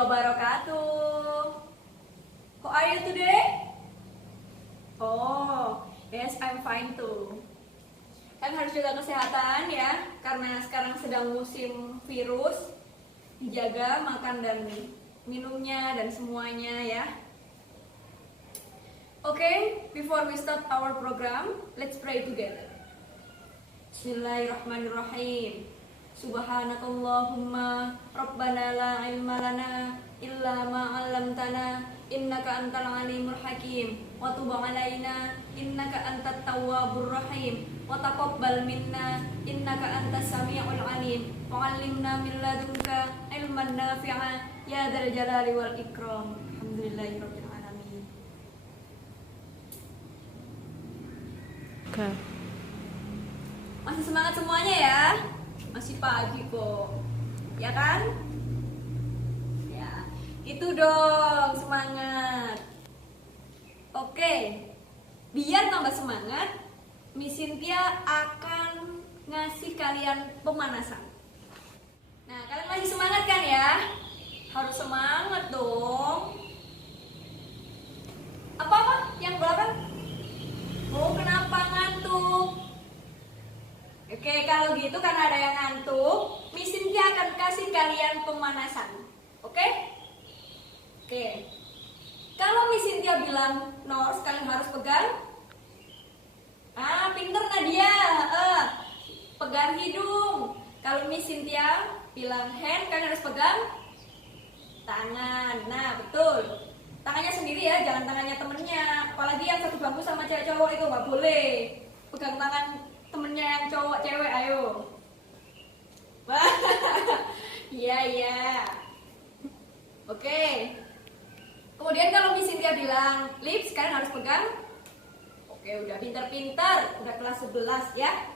wabarakatuh. How are you today? Oh, yes, I'm fine too. Kan harus jaga kesehatan ya, karena sekarang sedang musim virus. Dijaga makan dan minumnya dan semuanya ya. Okay, before we start our program, let's pray together. Bismillahirrahmanirrahim. Subhanakallahumma Rabbana la ilma lana illa ma 'allamtana innaka antal alimul hakim wa tub 'alaina innaka antat tawwabur rahim wa taqabbal minna innaka antas samiul alim wa 'allimna min ladunka ilman nafi'a ya dzal jalali wal ikram. Alhamdulillahirabbil alamin. Okay. Masih semangat semuanya ya? Masih pagi kok, ya kan? Ya, itu dong semangat. Oke, biar tambah semangat, Miss Cynthia akan ngasih kalian pemanasan. Nah, kalian masih semangat kan ya? Harus semangat dong. Apa yang belakang? Oh, kenapa ngantuk? Oke, kalau gitu karena ada yang ngantuk, Miss Cynthia akan kasih kalian pemanasan. Oke? Oke. Kalau Miss Cynthia bilang nose, kalian harus pegang. Pinter Nadia. Pegang hidung. Kalau Miss Cynthia bilang hand, kalian harus pegang tangan. Nah, betul. Tangannya sendiri ya, jangan tangannya temennya. Apalagi yang satu bangku sama cewek cowok itu nggak boleh. Pegang tangan temennya yang cowok cewek, ayo. Wah, iya. Oke. Kemudian kalau Miss Cynthia bilang lips, kalian harus pegang. Oke, udah pintar-pintar, udah kelas 11 ya.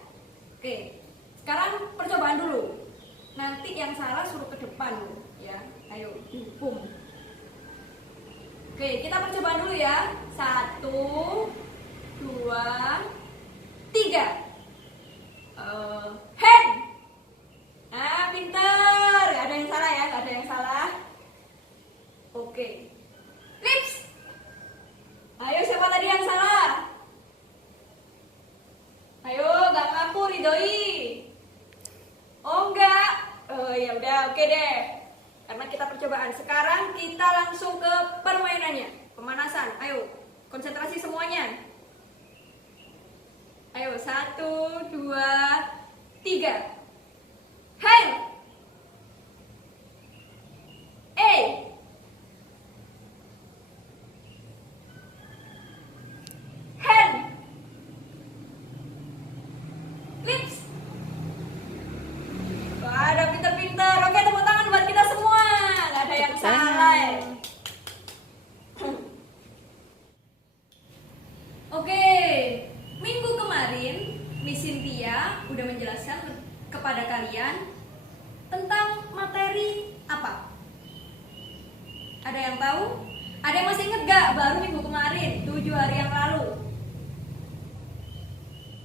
Oke, sekarang percobaan dulu. Nanti yang salah suruh ke depan ya. Ayo, hukum. Oke, kita percobaan dulu ya. 1, 2, 3. Hand. Pintar. Gak ada yang salah ya, gak ada yang salah. Oke. Lips. Ayo, siapa tadi yang salah? Ayo, gak ngaku Ridhoi. Oh enggak. Ya udah, oke deh. Karena kita percobaan. Sekarang kita langsung ke permainannya. Pemanasan. Ayo, konsentrasi semuanya. Ayo, 1, 2, 3. Hand. A. Hand. Lips. Wah, ada pintar-pintar. Oke, tepuk tangan buat kita semua. Gak ada yang salah ya. Oke. Minggu kemarin, Miss Cynthia udah menjelaskan kepada kalian tentang materi apa? Ada yang tahu? Ada yang masih inget gak? Baru minggu kemarin, 7 hari yang lalu.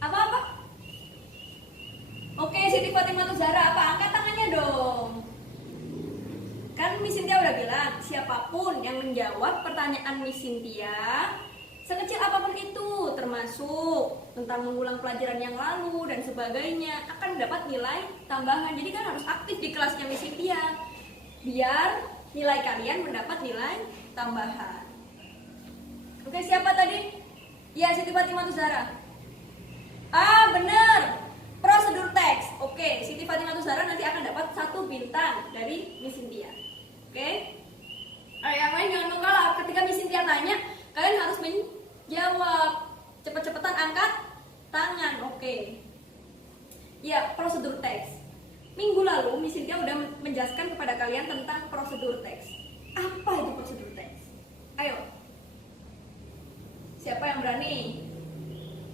Apa-apa? Oke, Siti Fatimah Zahra, apa? Angkat tangannya dong. Kan Miss Cynthia udah bilang, siapapun yang menjawab pertanyaan Miss Cynthia, sekecil apapun itu, termasuk tentang mengulang pelajaran yang lalu dan sebagainya, akan mendapat nilai tambahan. Jadi kan harus aktif di kelasnya Miss Cynthia, biar nilai kalian mendapat nilai tambahan. Oke, siapa tadi? Ya, Siti Fatimah Zahra. Bener, prosedur teks. Oke, Siti Fatimah Zahra nanti akan dapat 1 bintang dari Miss Cynthia. Oke? Yang lain jangan mau kalah. Ketika Miss Cynthia tanya, kalian harus menjawab. Cepet-cepetan angkat tangan. Oke. Ya, prosedur teks. Minggu lalu Miss Cynthia udah menjelaskan kepada kalian tentang prosedur teks. Apa itu prosedur teks? Ayo. Siapa yang berani?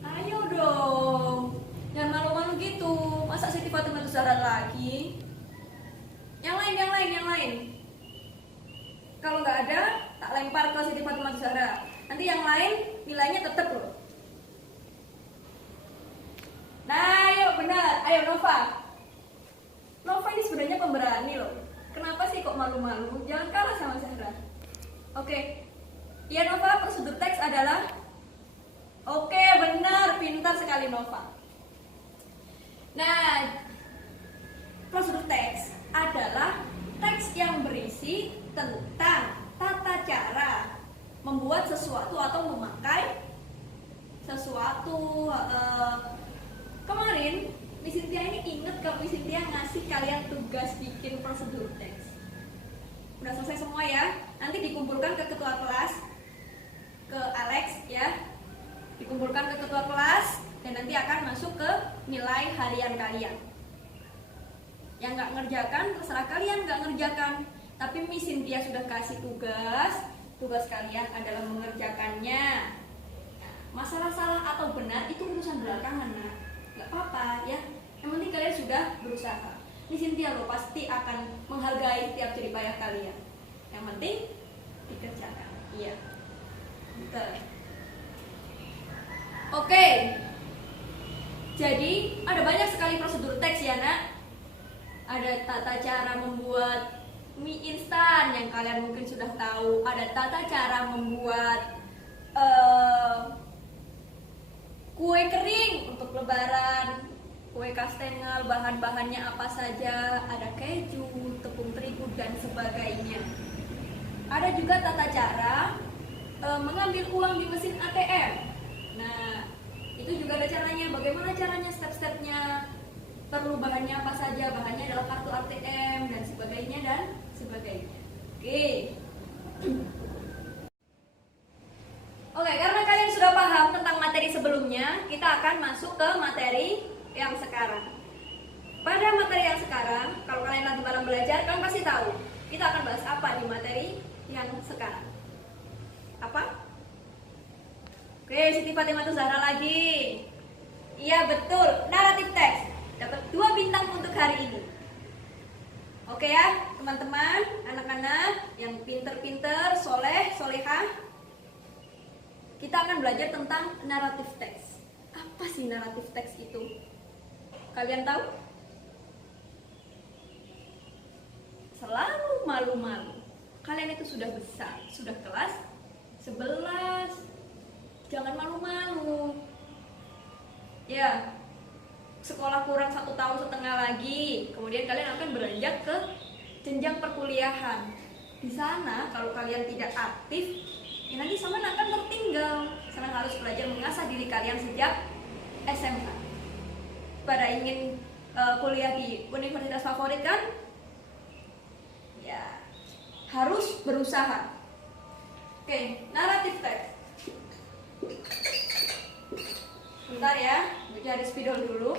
Ayo dong. Jangan malu-malu gitu. Masa Siti Fatimah Zahra lagi? Yang lain. Kalau nggak ada, tak lempar ke Siti Fatimah Zahra. Nanti yang lain nilainya tetap loh. Nah, ayo benar. Ayo Nova. Nova ini sebenarnya pemberani loh. Kenapa sih kok kok malu-malu, jangan kalah sama Zahra. Oke, ya Nova, prosedur teks adalah oke, benar, pintar sekali Nova. Nah, prosedur teks adalah teks yang berisi tentang tata cara membuat sesuatu atau memakai sesuatu. Kemarin Miss Cynthia ini inget kalau Miss Cynthia ngasih kalian tugas bikin prosedur teks. Udah selesai semua ya? Nanti dikumpulkan ke ketua kelas, ke Alex ya. Dikumpulkan ke ketua kelas dan nanti akan masuk ke nilai harian kalian. Yang nggak ngerjakan, terserah kalian nggak ngerjakan. Tapi Miss Cynthia sudah kasih tugas kalian adalah mengerjakannya. Nah, masalah salah atau benar itu urusan belakangan, nah. Nggak apa-apa ya. Yang penting kalian sudah berusaha. Miss Cynthia loh pasti akan menghargai setiap jerih payah kalian. Yang penting dikerjakan. Iya. Betul. Oke. Jadi ada banyak sekali prosedur teks ya nak. Ada tata cara membuat mie instan yang kalian mungkin sudah tahu. Ada tata cara membuat kue kering untuk lebaran, kue kastengel, bahan-bahannya apa saja, ada keju, tepung terigu dan sebagainya. Ada juga tata cara mengambil uang di mesin ATM. Nah, itu juga ada caranya. Bagaimana caranya, step-stepnya, perlu bahannya apa saja, bahannya adalah kartu ATM dan sebagainya dan sebagainya. Oke, karena kalian sudah paham tentang materi sebelumnya, kita akan masuk ke materi yang sekarang. Pada materi yang sekarang, kalau kalian nanti malam belajar, kalian pasti tahu kita akan bahas apa di materi yang sekarang. Apa? Oke, Siti Fatimah Zahra lagi. Iya betul, naratif teks. Dapat 2 bintang untuk hari ini. Oke ya, teman-teman, anak-anak yang pinter-pinter, soleh, solehah. Kita akan belajar tentang naratif teks. Apa sih naratif teks itu? Kalian tahu? Selalu malu-malu. Kalian itu sudah besar, sudah kelas 11. Jangan malu-malu. Ya, sekolah kurang 1,5 tahun lagi. Kemudian kalian akan beranjak ke jenjang perkuliahan. Di sana kalau kalian tidak aktif, ya nanti sama akan tertinggal. Karena harus belajar mengasah diri kalian sejak SMA. Pada ingin kuliah di universitas favorit kan? Ya, harus berusaha. Oke, naratif teks. Bentar ya, cari spidol dulu.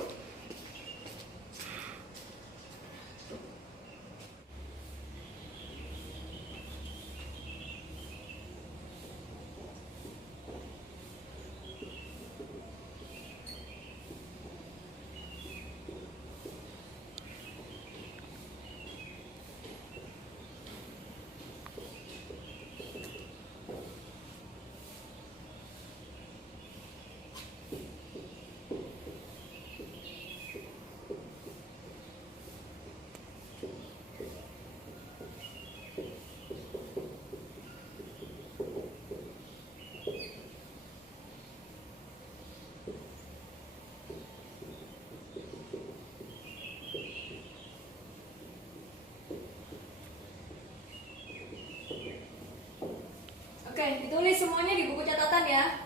Oke, ditulis semuanya di buku catatan ya.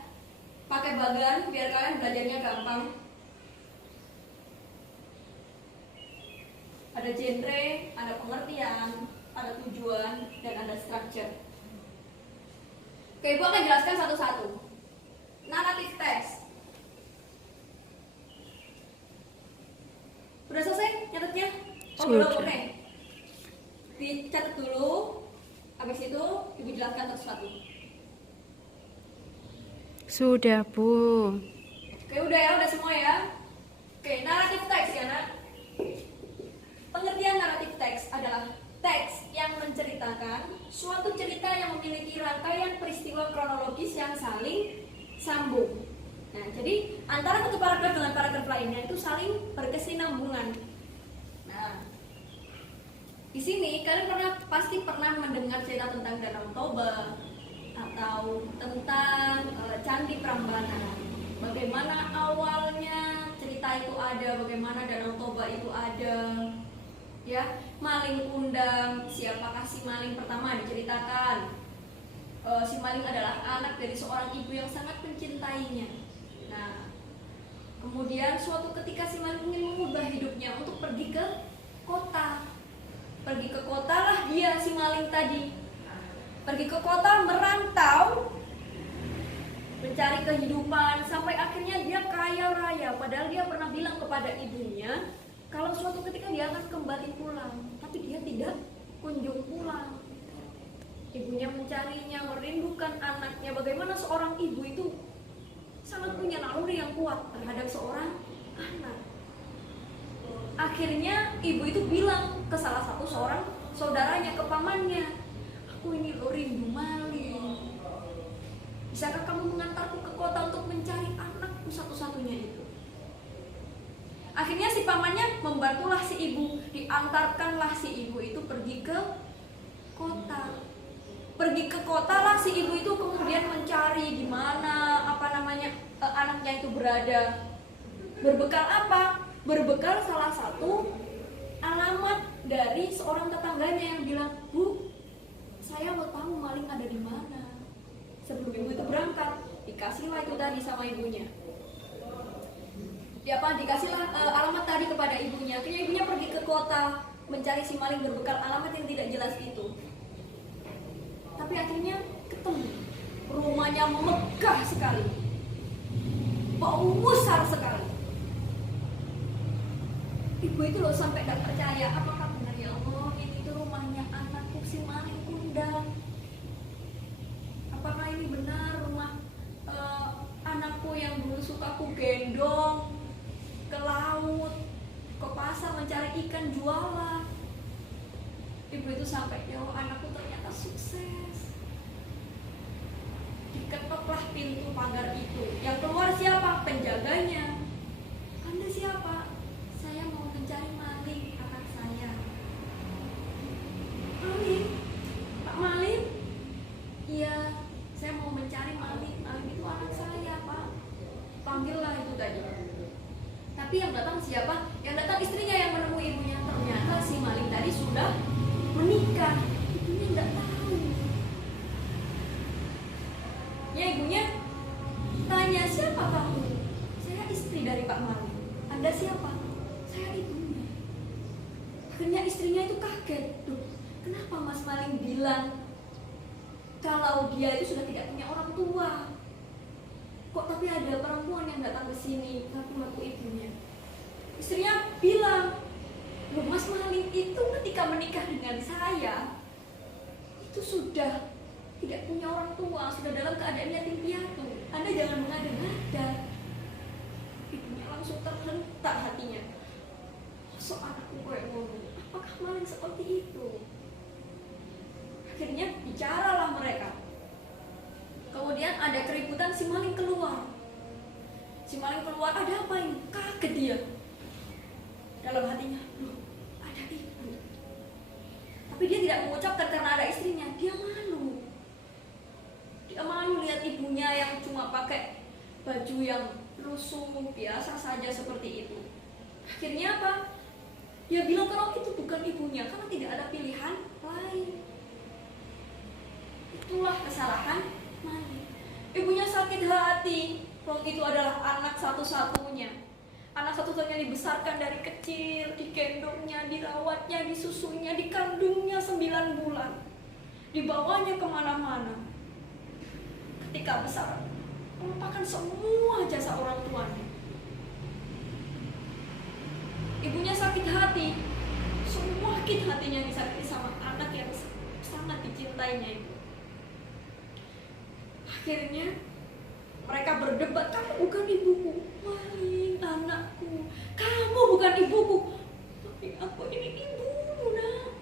Pakai bagan biar kalian belajarnya gampang. Ada genre, ada pengertian, ada tujuan, dan ada structure. Oke, Ibu akan jelaskan satu-satu. Naratif teks. Udah selesai nyatetnya? Oh belum, oke. Dicatat dulu. Habis itu Ibu jelaskan satu-satu. Sudah, Bu. Oke, udah ya, udah semua ya. Oke, naratif teks ya, Nak. Pengertian naratif teks adalah teks yang menceritakan suatu cerita yang memiliki rangkaian peristiwa kronologis yang saling sambung. Nah, jadi antara satu paragraf dengan paragraf lainnya itu saling berkesinambungan. Nah, Di sini kalian pasti pernah mendengar cerita tentang Danau Toba atau tentang Candi Prambanan. Bagaimana awalnya cerita itu ada, bagaimana Danau Toba itu ada. Ya, maling kundang, siapakah si maling pertama diceritakan. Si maling adalah anak dari seorang ibu yang sangat mencintainya. Nah, kemudian suatu ketika si maling ingin mengubah hidupnya untuk pergi ke kota. Pergi ke kota lah dia, si maling tadi. Pergi ke kota merantau, mencari kehidupan, sampai akhirnya dia kaya raya. Padahal dia pernah bilang kepada ibunya kalau suatu ketika dia akan kembali pulang, tapi dia tidak kunjung pulang. Ibunya mencarinya, merindukan anaknya. Bagaimana seorang ibu itu sangat punya naluri yang kuat terhadap seorang anak. Akhirnya ibu itu bilang ke salah satu seorang saudaranya, ke pamannya, aku ini loh rindu maling. Bisakah kamu mengantarku ke kota untuk mencari anakku satu-satunya itu? Akhirnya si pamannya membantulah si ibu, diantarkanlah si ibu itu pergi ke kota. Pergi ke kota lah si ibu itu, kemudian mencari di mana anaknya itu berada. Berbekal apa? Berbekal salah satu alamat dari seorang tetangganya yang bilang, "Bu, saya mau tahu maling ada di mana." Sebelum ibu itu berangkat, dikasihlah itu tadi sama ibunya. Dikasihlah alamat tadi kepada ibunya. Akhirnya ibunya pergi ke kota mencari si maling berbekal alamat yang tidak jelas itu. Tapi akhirnya ketemu. Rumahnya megah sekali, bau besar sekali. Ibu itu loh sampai tidak percaya, apakah benar ya Allah ini tuh rumahnya anakku si maling kundang? Apakah ini benar rumah anakku yang dulu suka aku gendong ke laut, ke pasar mencari ikan jualan? Ibu itu sampai, ya Allah, anakku ternyata sukses. Diketoklah pintu pagar itu. Yang keluar siapa? Penjaganya. Anda siapa? Saya mau mencari maling anak saya. Maling? Pak Maling? Iya, saya mau mencari maling. Maling itu anak saya, Pak. Panggillah itu tadi. Tapi yang datang siapa? Yang datang istrinya yang menemui ibunya. Ternyata si maling tadi sudah menikah. Ibunya nggak tahu. Ya, ibunya tanya, siapa kamu? Saya istri dari Pak Maling. Anda siapa? Saya ibunya. Akhirnya istrinya itu kaget. Duh, kenapa Mas Maling bilang kalau dia itu sudah tidak punya orang tua? Kok tapi ada perempuan yang datang ke sini ngaku-ngaku ibunya? Istrinya bilang, loh, Mas Maling itu ketika menikah dengan saya itu sudah tidak punya orang tua, sudah dalam keadaan yatim piatu. Anda jangan mengada-ngada. Ibunya langsung terhentak hatinya. So anakku kayak ngomong, apakah maling seperti itu? Akhirnya bicaralah mereka. Kemudian ada keributan, si maling keluar. Si maling keluar, ada apa ini? Kaget dia. Dalam hatinya, loh, ada ibu. Tapi dia tidak mengucapkan karena ada istrinya. Dia malu. Dia malu lihat ibunya yang cuma pakai baju yang lusuh biasa saja seperti itu. Akhirnya apa? Dia bilang kalau itu bukan ibunya karena tidak ada pilihan lain. Itulah kesalahan maling. Ibunya sakit hati. Wong itu adalah anak satu-satunya. Anak satu-satunya dibesarkan dari kecil, digendongnya, dirawatnya, disusunya, dikandungnya 9 bulan. Dibawanya kemana-mana. Ketika besar, melupakan semua jasa orang tuanya. Ibunya sakit hati. Semua sakit hatinya disakiti sama anak yang sangat dicintainya itu. Akhirnya mereka berdebat, kamu bukan ibuku. Maling, anakku. Kamu bukan ibuku. Tapi aku ini ibumu, nak.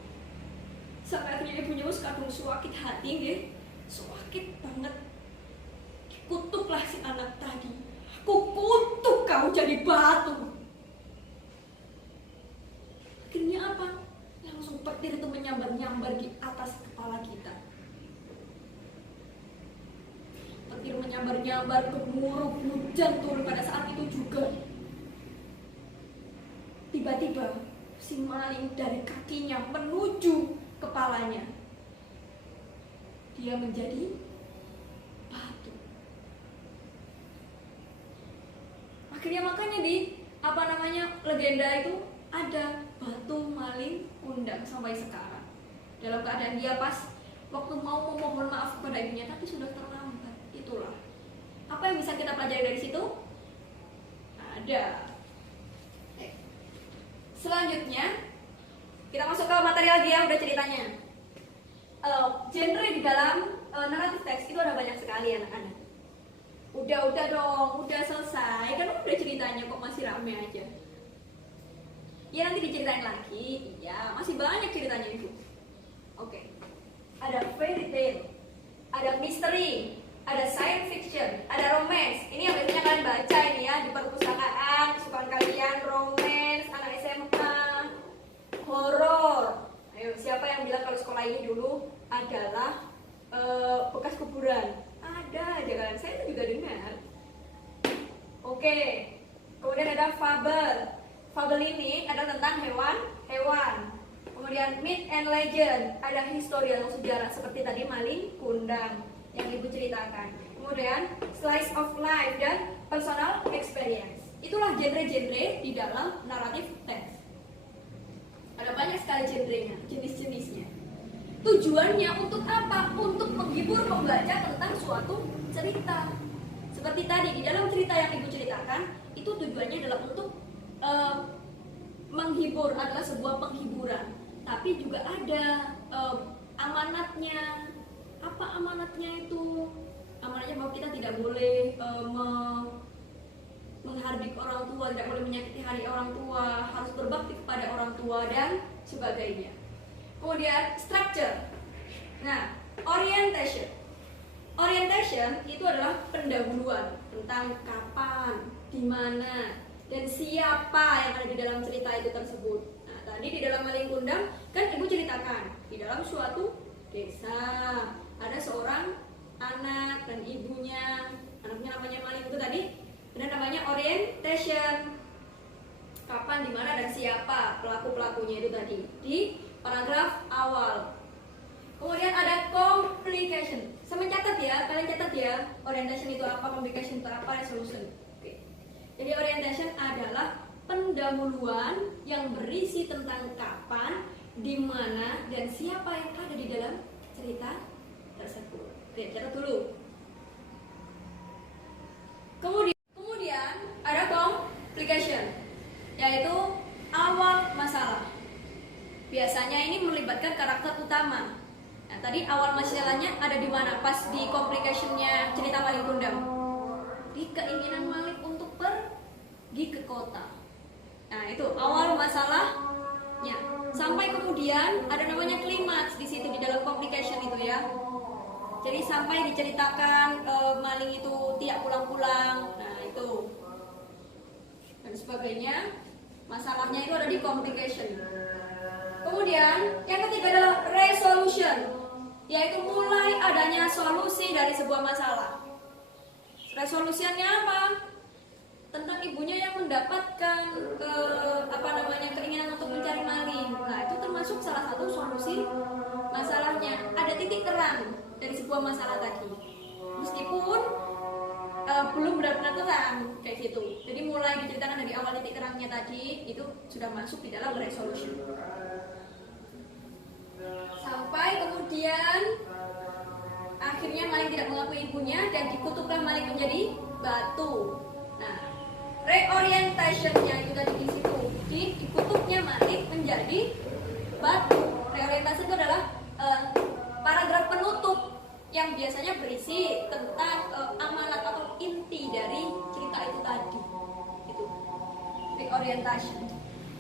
Sampai akhirnya ibunya kadung sakit hati, nggih. Sakit banget. Dikutuklah si anak tadi. Aku kutuk kau jadi batu. Akhirnya apa? Langsung petir itu nyambar-nyambar, gemuruh, hujan turun pada saat itu juga. Tiba-tiba si maling dari kakinya menuju kepalanya. Dia menjadi batu. Akhirnya makanya di legenda itu ada batu maling kundang sampai sekarang. Dalam keadaan dia pas waktu mau memohon maaf kepada ibunya, tapi sudah terlambat. Itulah. Apa yang bisa kita pelajari dari situ? Ada. Selanjutnya kita masuk ke materi lagi ya, udah ceritanya. Genre di dalam naratif teks itu ada banyak sekali anak-anak. Udah dong, udah selesai kan udah ceritanya kok masih rame aja. Ya nanti diceritain lagi, iya masih banyak ceritanya itu. Oke. Ada fairy tale, ada misteri, ada science fiction, ada romance. Ini yang biasanya kalian baca ini ya di perpustakaan, kesukaan kalian romance, anak SMA, horor. Ayo, siapa yang bilang kalau sekolah ini dulu adalah bekas kuburan? Ada aja kalian, saya itu juga dengar. Oke, kemudian ada fabel. Fabel ini adalah tentang hewan. Kemudian myth and legend, ada histori atau sejarah seperti tadi maling kundang yang ibu ceritakan. Kemudian slice of life dan personal experience. Itulah genre-genre di dalam naratif teks. Ada banyak sekali genrenya, jenis-jenisnya. Tujuannya untuk apa? Untuk menghibur pembaca tentang suatu cerita. Seperti tadi di dalam cerita yang ibu ceritakan, itu tujuannya adalah untuk menghibur, adalah sebuah penghiburan. Tapi juga ada amanatnya. Apa amanatnya itu? Amanatnya bahwa kita tidak boleh menghardik orang tua, tidak boleh menyakiti hati orang tua, harus berbakti kepada orang tua dan sebagainya. Kemudian structure. Nah, orientation. Orientation itu adalah pendahuluan tentang kapan, di mana, dan siapa yang ada di dalam cerita itu tersebut. Nah, tadi di dalam maling kundang kan ibu ceritakan di dalam suatu desa ada seorang anak dan ibunya. Anaknya namanya maling itu tadi, dan namanya orientation. Kapan, di mana, dan siapa pelaku-pelakunya itu tadi di paragraf awal. Kemudian ada complication. Saya mencatat ya, kalian catat ya. Orientation itu apa, complication itu apa, resolution. Oke. Jadi orientation adalah pendahuluan yang berisi tentang kapan, di mana, dan siapa yang ada di dalam cerita tersebut. Oke, catat dulu. Kemudian ada complication, yaitu awal masalah. Biasanya ini melibatkan karakter utama. Nah, tadi awal masalahnya ada di mana? Pas di complication-nya cerita maling kundang. Di keinginan maling untuk pergi ke kota. Nah, itu awal masalahnya. Sampai kemudian ada namanya klimaks di situ di dalam complication itu ya. Jadi sampai diceritakan maling itu tidak pulang-pulang. Nah, itu. Dan sebagainya. Masalahnya itu ada di complication. Kemudian yang ketiga adalah resolution, yaitu mulai adanya solusi dari sebuah masalah. Resolusinya apa? Tentang ibunya yang mendapatkan keinginan untuk mencari maling. Nah, itu termasuk salah satu solusi masalahnya. Ada titik terang dari sebuah masalah tadi. Meskipun belum benar-benar terang kayak gitu. Jadi mulai diceritakan dari awal titik terangnya tadi itu sudah masuk di dalam resolution. Sampai kemudian akhirnya maling tidak mengakui ibunya dan dikutuklah maling menjadi batu. Nah, reorientation-nya itu tadi di situ, dikutuknya maling menjadi batu. Reorientasi itu adalah paragraf penutup yang biasanya berisi tentang amanat atau inti dari cerita itu tadi. Itu reorientation.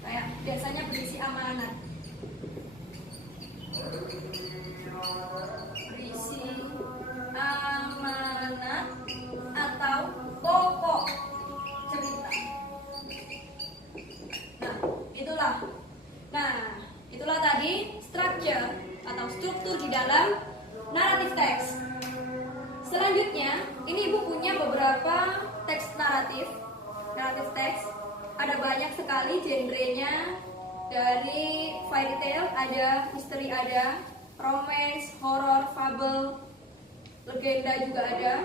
Kayak biasanya berisi amanat. Berisi amanat atau pokok cerita. Itulah tadi structure atau struktur di dalam naratif teks. Selanjutnya, ini ibu punya beberapa teks naratif teks. Ada banyak sekali genrenya, dari fairy tale ada, misteri ada, romance, horror, fable, legenda juga ada.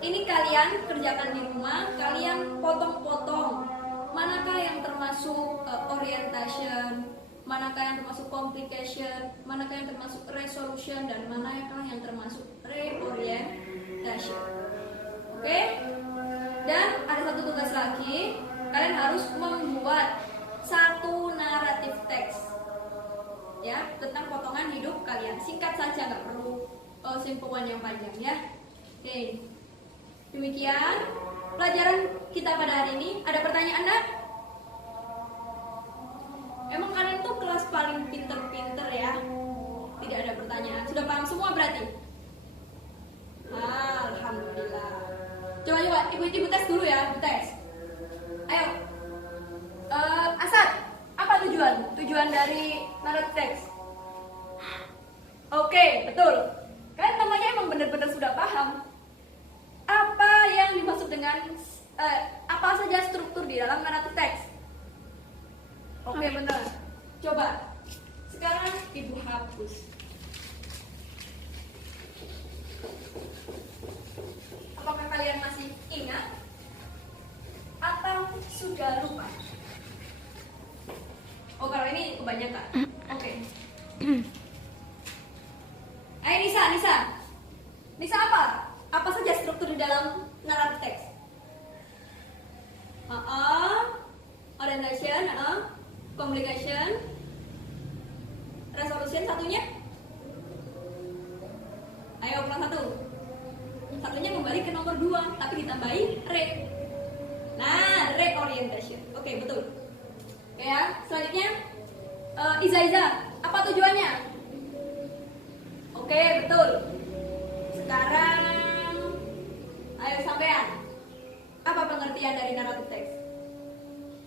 Ini kalian kerjakan di rumah, kalian potong-potong manakah yang termasuk orientation, manakah yang termasuk complication, manakah yang termasuk resolution, dan manakah yang termasuk reorientation. Oke? Dan ada satu tugas lagi, kalian harus membuat satu naratif teks ya tentang potongan hidup kalian. Singkat saja, nggak perlu simpulan yang panjang ya. Oke. Demikian pelajaran kita pada hari ini. Ada pertanyaan enggak? Emang kalian tuh kelas paling pinter-pinter ya? Tidak ada pertanyaan. Sudah paham semua berarti? Alhamdulillah. Coba ibu tes dulu ya, ibu tes. Ayo. Asad, apa tujuan dari naratif teks? Oke, betul. Kalian namanya emang benar-benar sudah paham apa yang dimaksud dengan apa saja struktur di dalam naratif teks. Oke, benar. Coba sekarang ibu hapus. Apakah kalian masih ingat atau sudah lupa? Oh, kalau ini kebanyakan. Oke. Ayo Nisa apa? Apa saja struktur di dalam naratif teks? Orientation, communication, resolution satunya. Ayo kelas satu. Satunya kembali ke nomor 2, tapi ditambahin re. Nah, reorientation. Oke, betul. Oke ya, selanjutnya Iza, apa tujuannya? Oke, betul. Sekarang ayo sampean. Apa pengertian dari naratif teks?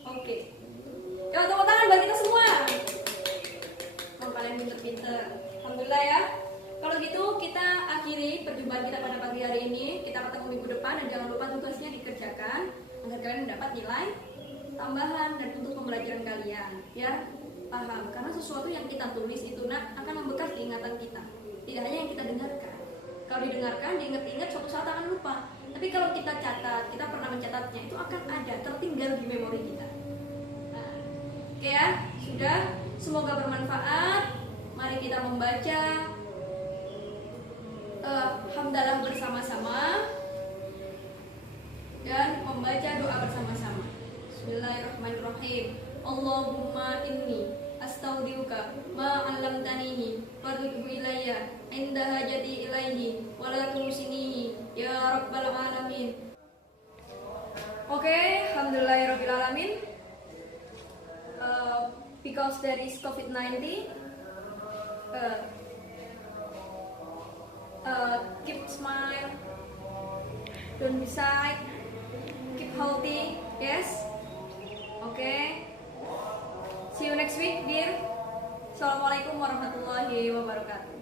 Oke. Coba tepuk tangan bagi kita semua. Kalian pinter-pinter. Alhamdulillah ya. Kalau gitu kita akhiri perjumpaan kita pada pagi hari ini. Kita ketemu minggu depan dan jangan lupa tugasnya dikerjakan agar kalian mendapat nilai tambahan dan untuk pembelajaran kalian. Ya, paham? Karena sesuatu yang kita tulis itu akan membekas di ingatan kita. Tidak hanya yang kita dengarkan. Kalau didengarkan, diingat-ingat, suatu saat akan lupa. Tapi kalau kita catat, kita pernah mencatatnya, itu akan ada, tertinggal di memori kita. Nah, oke ya, sudah. Semoga bermanfaat. Mari kita membaca hamdalah bersama-sama dan membaca doa bersama-sama. Bismillahirrahmanirrahim. Allahumma inni astaudiuka ma 'allamtanihi farridhu ilayya inda hajati ilaihi wa la tusinihi ya rabbal alamin. Oke, alhamdulillahirabbil alamin. Because there is COVID-19, keep smile, don't be shy, keep healthy, yes. Okay. See you next week, dear. Assalamualaikum warahmatullahi wabarakatuh.